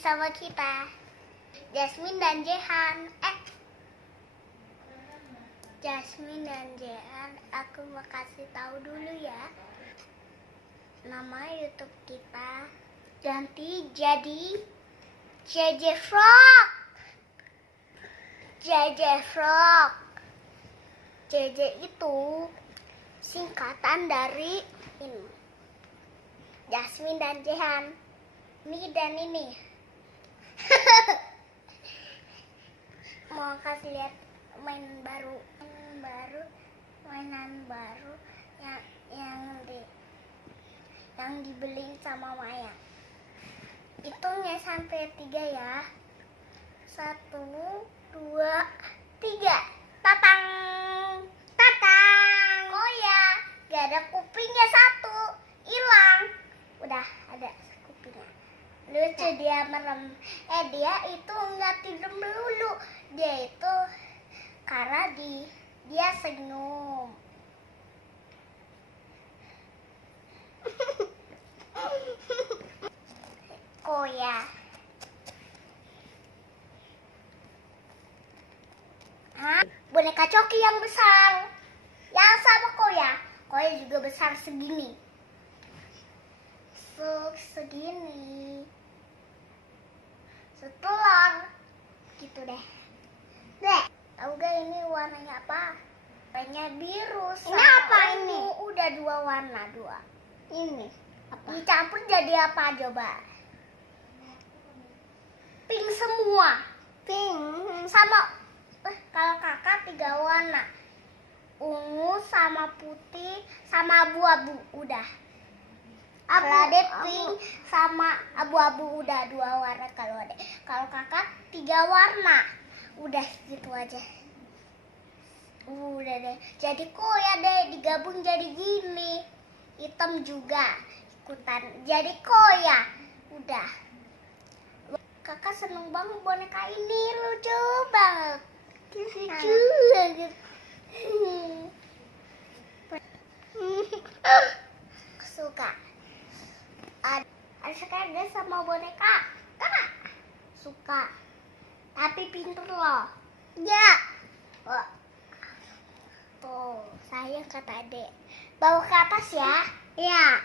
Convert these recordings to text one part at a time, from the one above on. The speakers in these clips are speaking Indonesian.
sama kita, Jasmine dan Jehan. Jasmine dan Jehan, aku mau kasih tahu dulu ya. Nama YouTube kita ganti jadi JJ Vlog. JJ Vlog. JJ itu singkatan dari ini, Jasmine dan Jehan. Ini dan ini. Mau kasih lihat mainan baru yang dibeliin sama Maya. Hitungnya sampai 3 ya. 1, 2, 3. Tatang. Oh ya, gak ada kupingnya 1. Hilang. Udah ada kupingnya. Lucu dia merem. Dia itu nggak tidur melulu. Dia itu karena dia senyum. Koya. Boneka Coki yang besar. Yang sama Koya. Koya juga besar segini. Segini. Setelah gitu deh. Tahu gak ini warnanya apa? Warnanya biru. Ini apa ini? Udah 2 warna, 2. Ini apa? Dicampur jadi apa coba? Pink semua. Pink sama kalau kakak 3 warna. Ungu sama putih sama abu-abu udah. Kalau adek pink sama abu-abu udah 2 warna kalau adek. Kalau kakak 3 warna. Udah gitu aja. Udah deh. Jadi Koya deh digabung jadi gini. Hitam juga ikutan. Jadi Koya. Udah. Kakak seneng banget boneka ini, lucu banget. Lucu banget. Suka. Suka gak sama boneka? Kakak suka. Tapi pinter loh. Ya. Tuh, sayang kata adek. Bawa ke atas ya. Ya.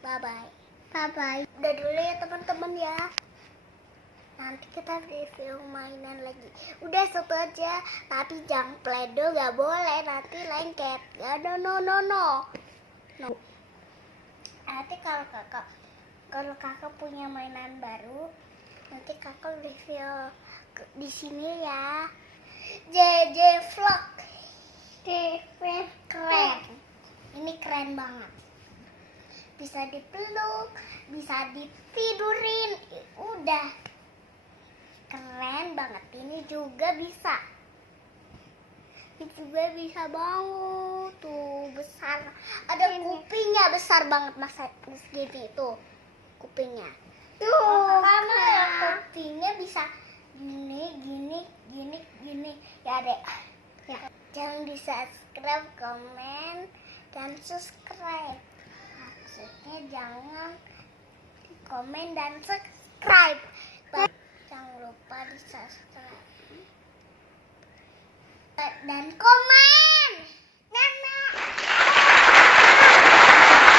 Bye-bye. Bye-bye. Udah dulu ya teman-teman ya. Nanti kita review mainan lagi. Udah satu aja. Tapi jangan Play-Doh gak boleh. Nanti lengket. No. Nanti kalau kakak punya mainan baru, nanti kakak review di sini ya. JJ Vlog. Keren. Ini keren banget. Bisa dipeluk, bisa ditidurin. Udah. Keren banget. Ini juga bisa. Ini juga bisa bangun. Tuh besar. Ada kupingnya besar banget masa segini itu. Kupingnya. Tuh. Karena kupingnya bisa gini. Ya dek. Ya. Jangan di subscribe, komen, dan subscribe. Maksudnya jangan komen dan subscribe. Jangan lupa di subscribe dan komen.